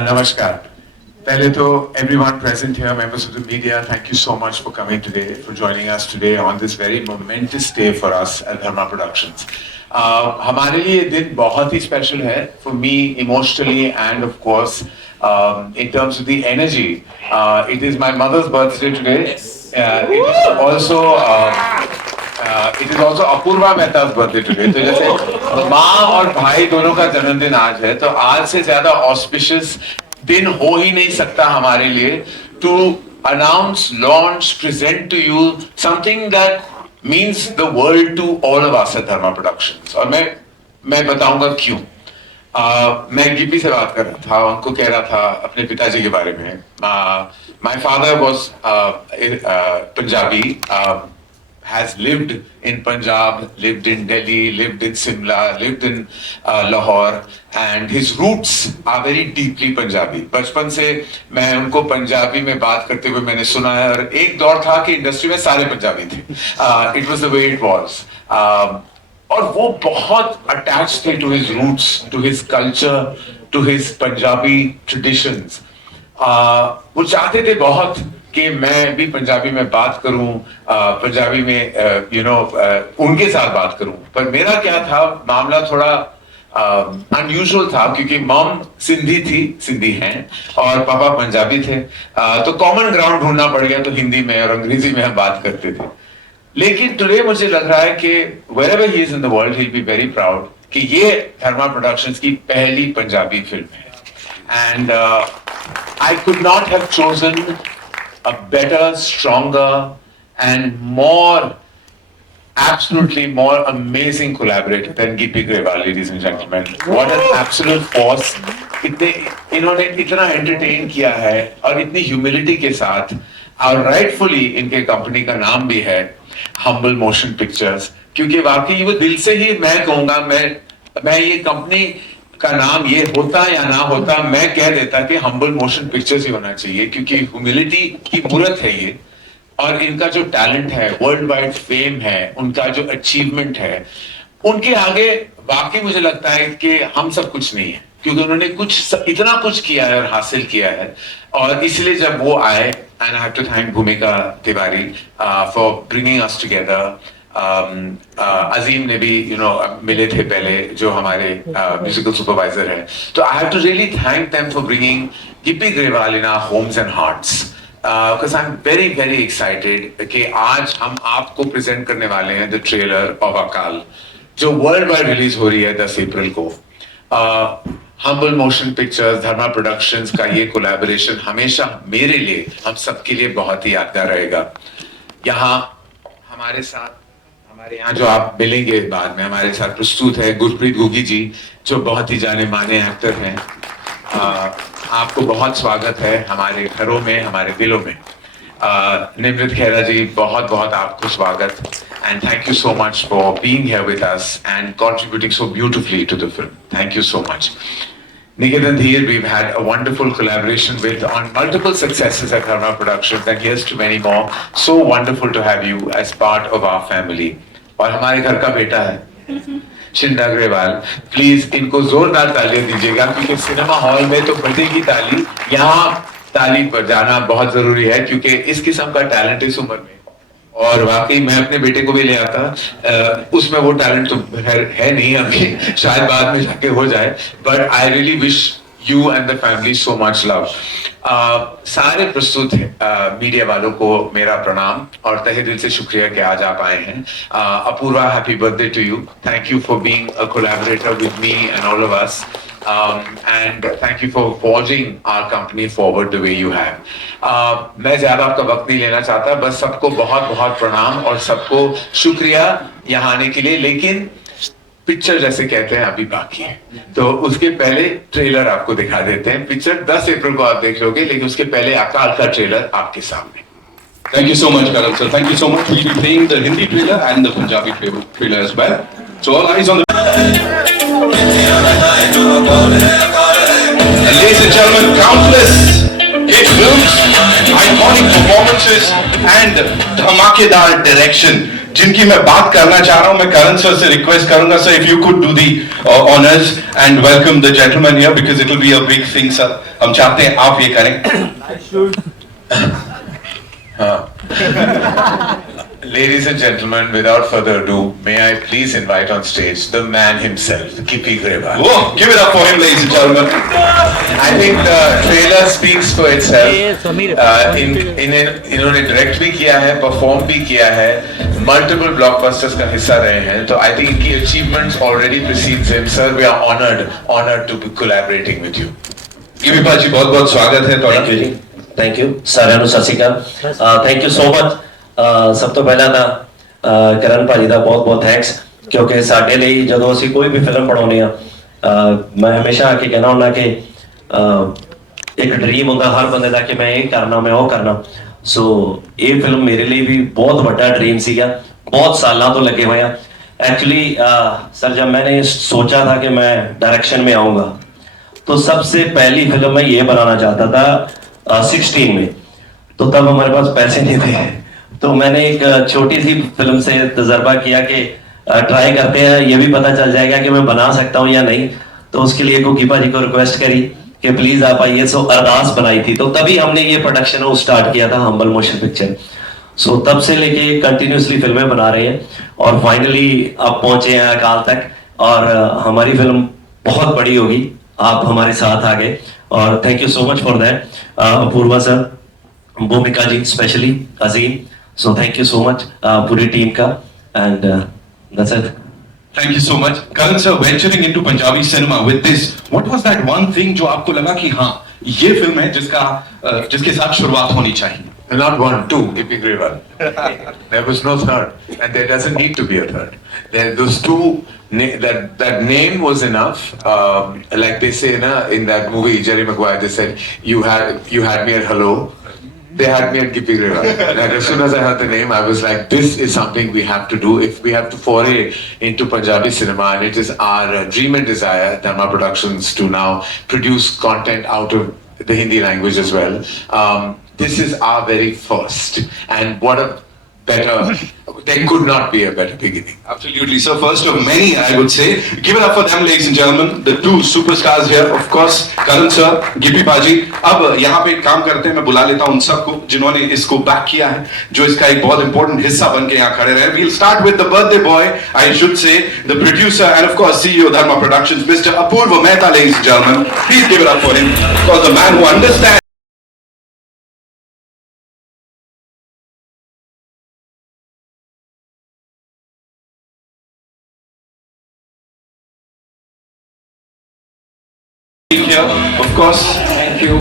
Namaskar. Pehle to everyone present here, members of the media, thank you so much for coming today, for joining us today on this very momentous day for us at Dharma Productions. हमारे लिए दिन बहुत ही special है, for me emotionally and of course in terms of the energy. It is my mother's birthday today. It is also Apurva Mehta's birthday today. तो जैसे माँ और भाई दोनों का जन्मदिन आज है, तो आज से ज्यादा auspicious दिन हो ही नहीं सकता हमारे लिए to announce, launch, present to you something that means the world to all of us at Dharma Productions. और मैं बताऊंगा क्यों. मैं गिप्पी से बात कर रहा था, उनको कह रहा था अपने पिताजी के बारे में. My father was Punjabi, has lived in Punjab, lived in Delhi, lived in Simla, lived in Lahore, and his roots are very deeply Punjabi. बचपन से मैं उनको पंजाबी में बात करते हुए मैंने सुना है, और एक दौर था कि इंडस्ट्री में सारे पंजाबी थे. It was the way it was. और वो बहुत attached थे to his roots, to his culture, to his Punjabi traditions. वो चाहते थे बहुत कि मैं भी पंजाबी में बात करूं, पंजाबी में उनके साथ बात करूं. पर मेरा क्या था, मामला थोड़ा अनयूजुअल था, क्योंकि मॉम सिंधी थी, सिंधी हैं, और पापा पंजाबी थे. तो कॉमन ग्राउंड ढूंढना पड़ गया, तो हिंदी में और अंग्रेजी में हम बात करते थे. लेकिन टुडे मुझे लग रहा है कि wherever he is in the world, he'll be very proud कि ये धर्मा प्रोडक्शंस की पहली पंजाबी फिल्म है. And I could not have chosen a better, stronger, and absolutely more amazing collaborator than Gippy Grewal, ladies and gentlemen. What an absolute force! इन्होंने इतना entertain किया है, और इतनी humility के साथ, और rightfully इनके कंपनी का नाम भी है Humble Motion Pictures, क्योंकि वाकई वो दिल से ही मैं कहूँगा, मैं ये कंपनी का नाम ये होता या ना होता, मैं कह देता कि Humble Motion Pictures ही होना चाहिए, क्योंकि ह्यूमिलिटी की मूर्त है ये, और इनका जो टैलेंट है, वर्ल्ड वाइड फेम है, उनका जो अचीवमेंट है, उनके आगे वाकई मुझे लगता है कि हम सब कुछ नहीं है, क्योंकि उन्होंने इतना कुछ किया है और हासिल किया है. और इसलिए जब वो आए, and I have to thank Bhumika Tiwari for bringing us together. Azeem ने भी मिले थे पहले, जो हमारे म्यूजिकल सुपरवाइजर हैं. तो I have to really thank them for bringing Gippy Grewal in our homes and hearts, because I am very very excited कि आज हम आपको प्रेजेंट करने वाले हैं द ट्रेलर ऑफ अकाल, जो वर्ल्ड वाइड रिलीज हो रही है 10 अप्रैल को. हम्बल मोशन पिक्चर्स, धर्मा प्रोडक्शंस का ये कोलैबोरेशन हमेशा मेरे लिए, हम सबके लिए बहुत ही यादगार रहेगा. यहाँ हमारे साथ, हमारे यहाँ जो आप मिलेंगे बाद में, हमारे साथ प्रस्तुत है गुरप्रीत घुगी जी, जो बहुत ही जाने माने एक्टर हैं. आपको बहुत स्वागत है हमारे घरों में, हमारे दिलों में. निमृत खेरा जी, बहुत बहुत आपको स्वागत, and thank you so much for being here with us and contributing so beautifully to the film. Thank you so much. Niket and Dheer, we've had a wonderful collaboration with on multiple successes at Dharma Productions, and here's to many more. So wonderful to have you as part of our family. और हमारे घर का बेटा है शिंदा Grewal, please इनको जोरदार तालियां दीजिएगा, क्योंकि सिनेमा हॉल में तो बजेगी ताली, यहाँ ताली पर जाना बहुत जरूरी है, क्योंकि इस किस्म का टैलेंट इस उम्र में, और वाकई मैं अपने बेटे को भी ले आता, उसमें वो टैलेंट तो है नहीं अभी, शायद बाद में जाके हो जाए. But I really wish you and the family so much love. सारे प्रस्तुत मीडिया वालों को मेरा प्रणाम और तहे दिल से शुक्रिया कि आज आप आए हैं. Apoorva, happy birthday to you. Thank you for being a collaborator with me and all of us. And thank you for forging our company forward the way you have. मैं ज्यादा आपका वक्त नहीं लेना चाहता, बस सबको बहुत बहुत प्रणाम और सबको शुक्रिया यहाँ आने के लिए. लेकिन पिक्चर जैसे कहते हैं अभी बाकी है, तो उसके पहले ट्रेलर आपको दिखा देते हैं. पिक्चर 10 अप्रैल को आप देख लोगे, लेकिन उसके पहले अकाल का ट्रेलर आपके सामने. Thank you so much, Karan sir. Thank you so much. We'll be playing the Hindi trailer and the Punjabi trailer as well. So all eyes on the. And ladies and gentlemen, countless hit films, iconic performances, and धमाकेदार direction. जिनकी मैं बात करना चाह रहा हूं, मैं करण sir से रिक्वेस्ट करूंगा sir, if you could do the honors and welcome the gentleman here because it will be a big thing, sir. हम चाहते हैं आप ये करें. Ladies and gentlemen, without further ado, may I please invite on stage the man himself, Gippy Grewal. Whoa, give it up for him, ladies and gentlemen. I think the trailer speaks for itself. इन्होंने direct भी किया है, perform भी किया है, multiple blockbusters का हिस्सा रहे हैं, तो I think इनकी achievements already precedes him. Sir, we are honored to be collaborating with you. गिपी भाजी बहुत-बहुत स्वागत है ਤੁਹਾਡਾ. थैंक यू साਰਿਆਂ ਨੂੰ ਸਤਿ ਸ਼੍ਰੀ ਅਕਾਲ. Thank you so much. ਸਭ ਤੋਂ ਪਹਿਲਾਂ ਤਾਂ ਕਰਨ ਭਾਜੀ ਦਾ ਬਹੁਤ ਥੈਂਕਸ, ਕਿਉਂਕਿ ਸਾਡੇ ਲਈ ਜਦੋਂ ਅਸੀਂ ਕੋਈ ਵੀ ਫਿਲਮ ਬਣਾਉਂਦੇ ਆ, ਮੈਂ ਹਮੇਸ਼ਾ ਆ ਕੇ ਕਹਿਣਾ ਹੁੰਦਾ ਕਿ ਇੱਕ ਡ੍ਰੀਮ ਹੁੰਦਾ ਹਰ ਬੰਦੇ ਦਾ ਕਿ ਮੈਂ ਇਹ ਕਰਨਾ, ਮੈਂ ਉਹ ਕਰਨਾ. ਸੋ ਇਹ ਫਿਲਮ ਮੇਰੇ ਲਈ ਵੀ ਬਹੁਤ ਵੱਡਾ ਡ੍ਰੀਮ ਸੀਗਾ, बहुत सालों तो लगे हुए हैं. एक्चुअली सर जब मैंने सोचा था कि मैं डायरेक्शन में आऊँगा तो सबसे पहली फिल्म मैं ये बनाना चाहता था 16 में, तो तब हमारे पास पैसे नहीं थे, तो मैंने एक छोटी सी फिल्म से तजर्बा किया कि ट्राई करते हैं, ये भी पता चल जाएगा कि मैं बना सकता हूँ या नहीं. तो उसके लिए गोकीपा जी को रिक्वेस्ट करी कि प्लीज आप आइए. सो अरदास बनाई थी, तो तभी हमने ये प्रोडक्शन हाउस स्टार्ट किया था, हम्बल मोशन पिक्चर. सो तब से लेके कंटिन्यूसली फिल्में बना रहे हैं और फाइनली अब पहुंचे हैं अकाल तक, और हमारी फिल्म बहुत बड़ी होगी, आप हमारे साथ आ गए और thank you so much for that. Apoorva sir, Bhumika ji specially, Azeem, so thank you so much पूरी टीम का, and that's it. Thank you so much. Karan sir, venturing into Punjabi cinema with this, what was that one thing जो आपको लगा कि हाँ ये film है जिसके साथ शुरुआत होनी चाहिए? Not one, two, Gippy Grewal. There was no third, and there doesn't need to be a third. Those two, that name was enough. Like they say in that movie, Jerry Maguire, they said, you had me at hello. They had me at Gippy Grewal. And as soon as I heard the name, I was like, this is something we have to do. If we have to foray into Punjabi cinema, and it is our dream and desire, Dharma Productions, to now produce content out of the Hindi language as well. This is our very first, and what a better, there could not be a better beginning. Absolutely, sir. First of many, I would say. Give it up for them, ladies and gentlemen. The two superstars here, of course, Karan sir, Gippy Paji. अब यहाँ पे एक काम करते हैं, मैं बुला लेता हूँ उन सबको जिन्होंने इसको बैक किया है, जो इसका एक बहुत important हिस्सा बन के यहाँ खड़े रहे. We'll start with the birthday boy, I should say, the producer and of course CEO Dharma Productions, Mr. Apurva Mehta, ladies and gentlemen. Please give it up for him, because the man who understands. Of course, thank you.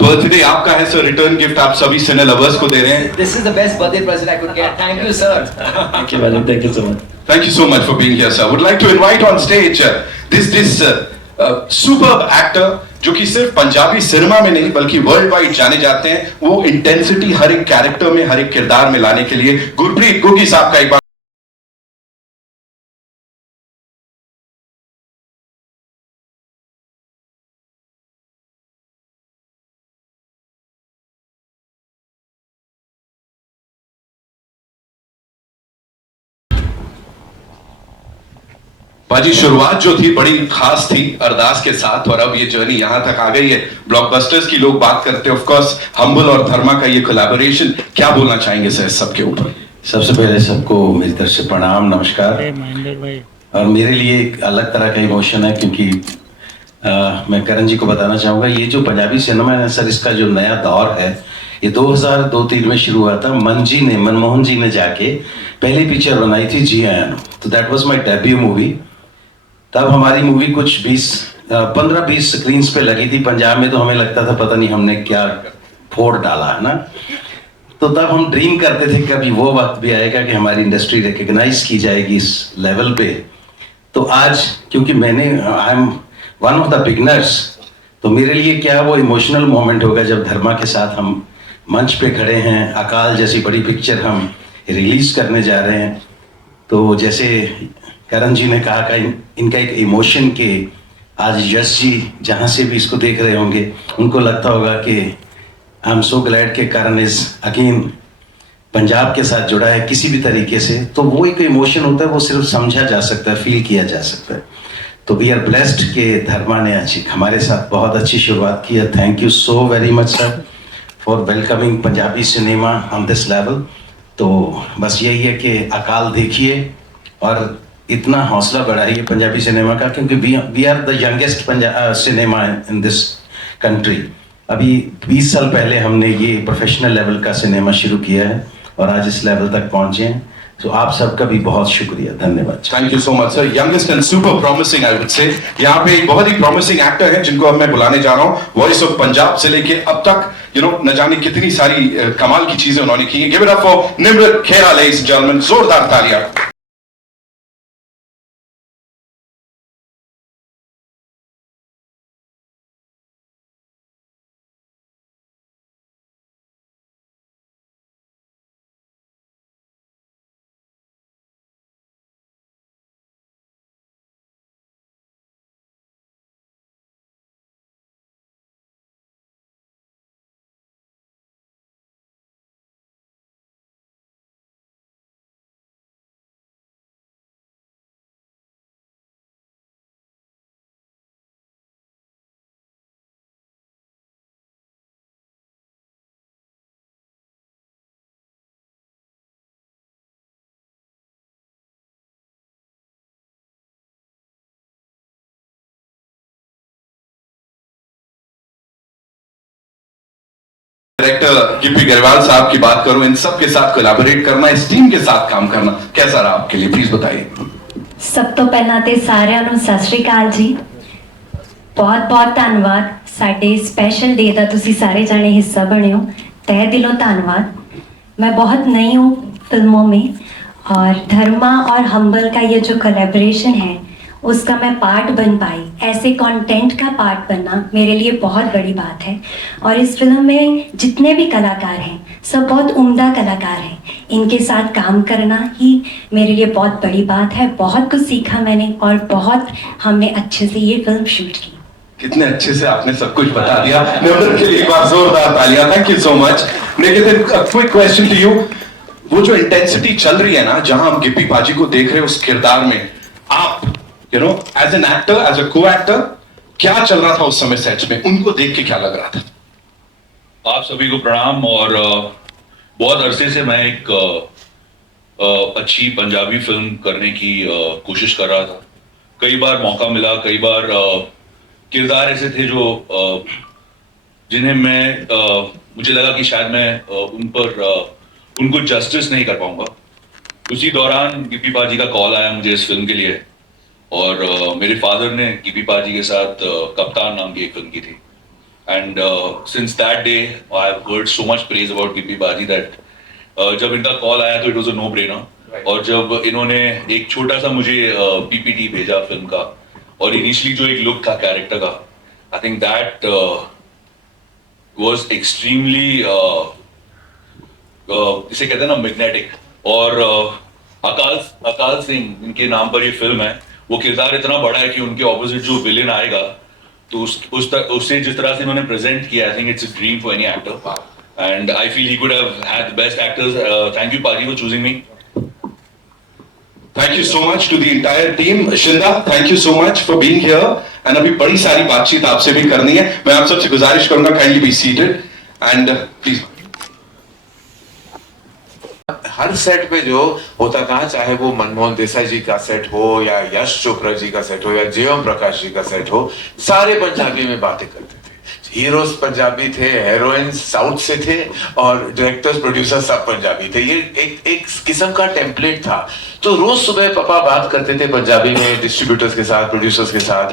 Birthday आपका है sir. Return gift आप सभी सिने lovers को दे रहे हैं. This is the best birthday present I could get. Thank you, sir. Thank you, madam. Thank you so much. Thank you so much for being here, sir. Would like to invite on stage this superb actor जो कि सिर्फ Punjabi cinema में नहीं बल्कि world wide जाने जाते हैं. वो इंटेंसिटी हर एक कैरेक्टर में, हर एक किरदार में लाने के लिए गुरप्रीत गुग्गी साहब का एक बार. बाजी शुरुआत जो थी बड़ी खास थी अरदास के साथ, और अब ये जर्नी यहाँ तक आ गई है. ब्लॉकबस्टर्स की लोग बात करते हैं, ऑफ कोर्स हम्बल और धर्मा का ये कोलैबोरेशन, क्या बोलना चाहेंगे सर सबके ऊपर? सबसे पहले सबको मेरी तरफ से प्रणाम, नमस्कार. और मेरे लिए एक अलग तरह का इमोशन है, क्योंकि मैं करण जी को बताना चाहूँगा, ये जो पंजाबी सिनेमा है सर, इसका जो नया दौर है ये 2002-3 में शुरू हुआ था. मनमोहन जी ने जाके पहली पिक्चर बनाई थी जी आयानो, तो that was my debut movie. तब हमारी मूवी कुछ 15-20 स्क्रीन्स पे लगी थी पंजाब में, तो हमें लगता था पता नहीं हमने क्या फोड़ डाला है ना. तो तब हम ड्रीम करते थे कभी वो वक्त भी आएगा कि हमारी इंडस्ट्री रिकग्नाइज की जाएगी इस लेवल पे. तो आज क्योंकि I am one of the beginners, तो मेरे लिए क्या वो इमोशनल मोमेंट होगा जब धर्मा के साथ हम मंच पे खड़े हैं, अकाल जैसी बड़ी पिक्चर हम रिलीज करने जा रहे हैं। तो जैसे करण जी ने कहा कि इनका एक इमोशन के आज यश जी जहाँ से भी इसको देख रहे होंगे उनको लगता होगा कि आई एम सो ग्लैड के करण इज अगेन पंजाब के साथ जुड़ा है किसी भी तरीके से। तो वो एक इमोशन होता है, वो सिर्फ समझा जा सकता है, फील किया जा सकता है। तो वी आर ब्लेस्ड के धर्मा ने अच्छी हमारे साथ बहुत अच्छी शुरुआत की है। Thank you so very much sir for welcoming Punjabi cinema on this level. तो बस यही है कि अकाल देखिए और इतना हौसला बढ़ाइए पंजाबी सिनेमा का, क्योंकि we are the youngest cinema in this country. अभी 20 साल पहले हमने ये प्रोफेशनल लेवल का सिनेमा शुरू किया है और आज इस लेवल तक पहुंचे हैं। तो आप सबका भी बहुत शुक्रिया, धन्यवाद। Thank you so much sir. Youngest and super promising I would say. यहाँ पे एक बहुत ही प्रॉमिसिंग एक्टर है जिनको अब मैं बुलाने जा रहा हूँ। वॉइस ऑफ पंजाब से लेके अब तक न जाने कितनी सारी कमाल की चीजें उन्होंने की हैं। Give it up for Nimrat Khera ladies and gentleman. जोरदार तालियां। डायरेक्टर गिप्पी गरेवाल साहब की बात करूं, इन सब के साथ कोलैबोरेट करना, इस टीम के साथ काम करना कैसा रहा आपके लिए, प्लीज बताइए। सब तो पहला ते सारिਆਂ ਨੂੰ ਸਤਿ ਸ਼੍ਰੀ ਅਕਾਲ ਜੀ। ਬਹੁਤ ਬਹੁਤ ਧੰਨਵਾਦ ਸਾਡੇ स्पेशल डे ਦਾ ਤੁਸੀਂ ਸਾਰੇ ਜਾਣੇ हिस्सा बने हो। तहे दिलों धन्यवाद। मैं बहुत नई हूँ फिल्मों में और धर्मा और हम्बल का ये जो कोलैबोरेशन है उसका मैं पार्ट बन पाई। ऐसे कंटेंट का पार्ट बनना मेरे लिए बहुत बड़ी बात है और इस फिल्म में जितने भी कलाकार हैं सब बहुत उम्दा कलाकार हैं। इनके साथ काम करना ही मेरे लिए बहुत बड़ी बात है। बहुत कुछ सीखा मैंने और बहुत हमने अच्छे से ये फिल्म शूट की। कितने अच्छे से आपने सब कुछ बता दिया। निम्रत के लिए एक बार जोरदार तालियां। Thank you so much. Nikit, quick question to you. वो जो इंटेंसिटी चल रही है ना, जहां हम गिप्पी पाजी को देख रहे हैं उस किरदार में, आप as an actor, as a co actor, क्या चल रहा था उस समय सेट्स में, उनको देख के क्या लग रहा था? आप सभी को प्रणाम। और बहुत अरसे से मैं एक अच्छी पंजाबी फिल्म करने की कोशिश कर रहा था। कई बार मौका मिला, कई बार किरदार ऐसे थे जो जिन्हें मैं मुझे लगा कि शायद मैं उनको जस्टिस नहीं कर पाऊंगा। उसी दौरान गिप्पी पाजी का कॉल आया मुझे इस फिल्म के लिए और मेरे फादर ने गिप्पी पाजी के साथ कप्तान नाम की एक फिल्म की थी। And since that day I have heard so much praise about Gippy paaji that जब इनका कॉल आया तो it was a no brainer. और जब इन्होंने एक छोटा सा मुझे पीपीटी भेजा फिल्म का और इनिशियली जो एक लुक था कैरेक्टर का, I think that was extremely इसे कहते हैं ना मैग्नेटिक। और अकाल सिंह इनके नाम पर ये फिल्म है। वो किरदार इतना बड़ा है कि उनके ऑपोजिट जो विलेन आएगा तो उससे जिस तरह से इन्होंने प्रेजेंट किया, I think it's a dream for any actor and I feel he could have had the best actors. Thank you पाजी for choosing me. Thank you so much to the entire team. Shinda, thank you so much for being here and अभी बड़ी सारी बातचीत आपसे भी करनी है। मैं आप सबसे गुजारिश करूंगा, kindly be seated and please. Her set पे जो होता था, चाहे वो मनमोहन देसाई जी का सेट हो या यश चोपड़ा जी का सेट हो या जयम प्रकाश जी का सेट हो, सारे पंजाबी में बातें करते थे। हीरोज पंजाबी थे, हीरोइंस साउथ से थे और डायरेक्टर्स प्रोड्यूसर सब पंजाबी थे। ये एक किस्म का टेम्पलेट था। तो रोज सुबह पापा बात करते थे पंजाबी में डिस्ट्रीब्यूटर्स के साथ, प्रोड्यूसर्स के साथ।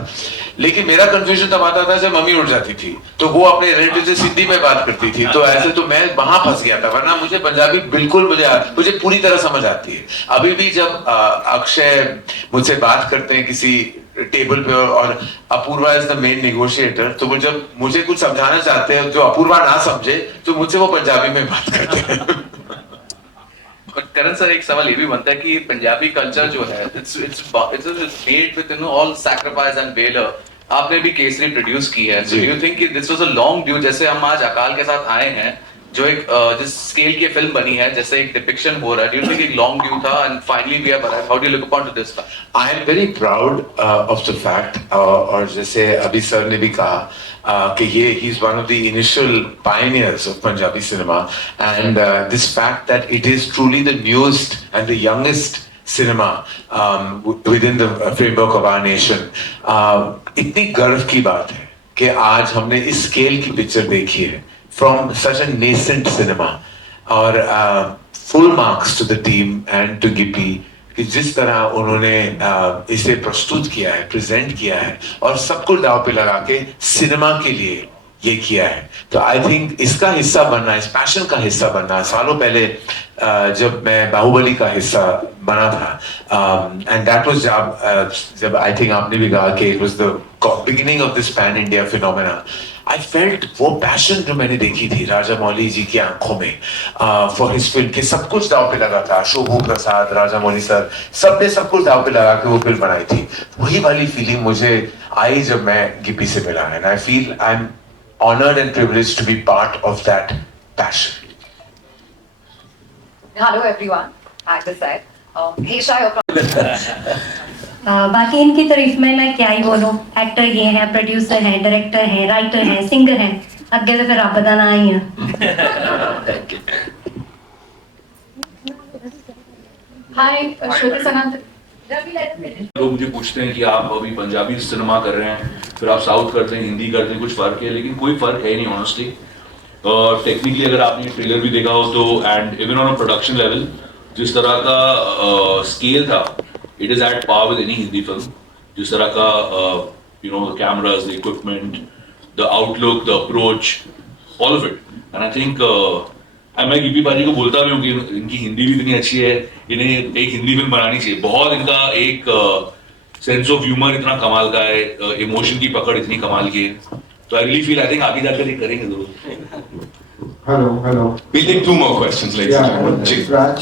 लेकिन मेरा कंफ्यूजन तब आता था जब मम्मी उठ जाती थी तो वो अपने रिलेटिव से सिंधी में बात करती थी, तो ऐसे तो मैं वहां फंस गया था। वरना मुझे पंजाबी बिल्कुल मुझे पूरी तरह समझ आती है। अभी भी जब अक्षय मुझसे बात करते हैं किसी टेबल पे और Apoorva is the main negotiator, तो वो जब मुझे कुछ समझाना चाहते हैं जो अपूर्वा ना समझे तो मुझसे वो पंजाबी में बात करते हैं. बट करण सर, एक सवाल ये भी बनता है कि पंजाबी कल्चर जो है it's made with all sacrifice and valour. आपने भी केसरी प्रोड्यूस की है, डू यू थिंक कि this was a long due? जैसे हम आज अकाल के साथ आए हैं, जो एक जिस स्केल की फिल्म बनी है, जैसे एक डिपिक्शन हो रहा है, डू यू थिंक एक लॉन्ग ड्यू था and finally we have arrived? How do you look upon to this? I am very proud of the fact, और जैसे अभी सर ने भी कहा कि ये ही is one of the initial pioneers of Punjabi cinema, and this fact that it is truly the newest and the youngest cinema within the framework of our nation. इतनी गर्व की बात है कि आज हमने इस स्केल की पिक्चर देखी है from such a nascent cinema, और full marks to the team and to Gippy कि जिस तरह उन्होंने इसे प्रस्तुत किया है, प्रेजेंट किया है और सबको दाव पे लगा के सिनेमा के लिए ये किया है. तो आई थिंक इसका हिस्सा बनना, इस पैशन का हिस्सा बनना, सालों पहले जब मैं बाहुबली का हिस्सा बना था, एंड दैट वाज जब आई थिंक आपने भी कहा कि it was the beginning of this pan India phenomena. I felt वो पैशन जो मैंने देखी थी राजा मौली जी की आंखों में फॉर हिज फिल्म, कि सब कुछ दाव पे लगा था. शोभू प्रसाद, राजा मौली सर, सबने सब कुछ दाव पे लगा के वो फिल्म बनाई थी. वही वाली फीलिंग मुझे आई जब मैं गिप्पी से मिला, and I feel I am honored and privileged to be part of that passion. Hello everyone, I'm this side. Hey Shai, बाकी इनकी तारीफ में मैं क्या ही बोलूं. एक्टर ये हैं, प्रोड्यूसर हैं, डायरेक्टर हैं, राइटर हैं, सिंगर हैं. अगे तो फिर रब दा नाम ही है. Hi, Shruti Sanant. लोग मुझे पूछते हैं कि आप अभी पंजाबी सिनेमा कर रहे हैं, फिर आप साउथ करते हैं, हिंदी करते हैं, कुछ फर्क है? लेकिन कोई फर्क है नहीं ऑनेस्टली. टेक्निकली अगर आपने ट्रेलर भी देखा हो तो, and even on a production level, जिस तरह का स्केल था, it is at par with any Hindi film. जिस तरह का you know the cameras, the equipment, the outlook, the approach, all of it. And I think मैं गिप्पी पाजी को बोलता भी हूँ कि इनकी हिंदी भी इतनी अच्छी है, इन्हें एक हिंदी फिल्म बनानी चाहिए. बहुत इनका एक सेंस ऑफ ह्यूमर इतना कमाल का है, इमोशन की पकड़ इतनी कमाल की है. तो I really feel, I think आगे जाकर ये करेंगे जरूर. Hello. We'll take 2 more questions, ladies and gentlemen. Ji. Raj.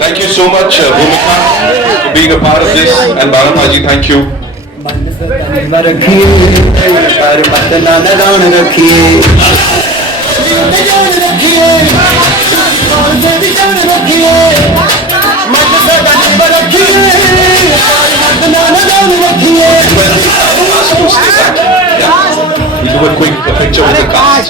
Thank you so much, Bhumika, for being a part of this, and Balapaji, thank you. We'll do a quick picture with the cast.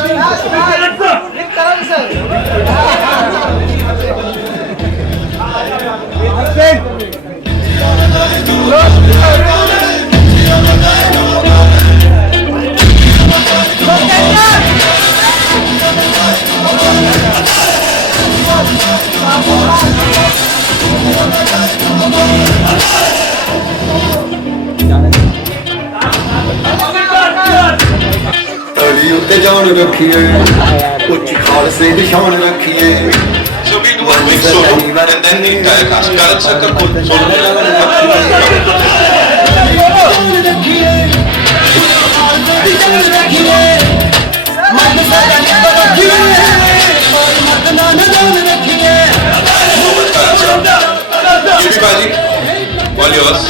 ਤਲੀ ਉੱਤੇ ਜਾਣ ਰੱਖੀਏ ਉੱਚ ਖਾਲਸੇ ਦੀ ਸ਼ਾਨ ਰੱਖੀਏ. So we'll do a quick solo and then the entire cast. Karan sir ka solo. Gippy Paji, all yours.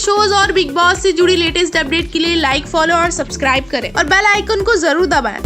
Shows और big boss से जुड़ी लेटेस्ट अपडेट के लिए लाइक, फॉलो और सब्सक्राइब करें और बेल आइकन को जरूर दबाएं।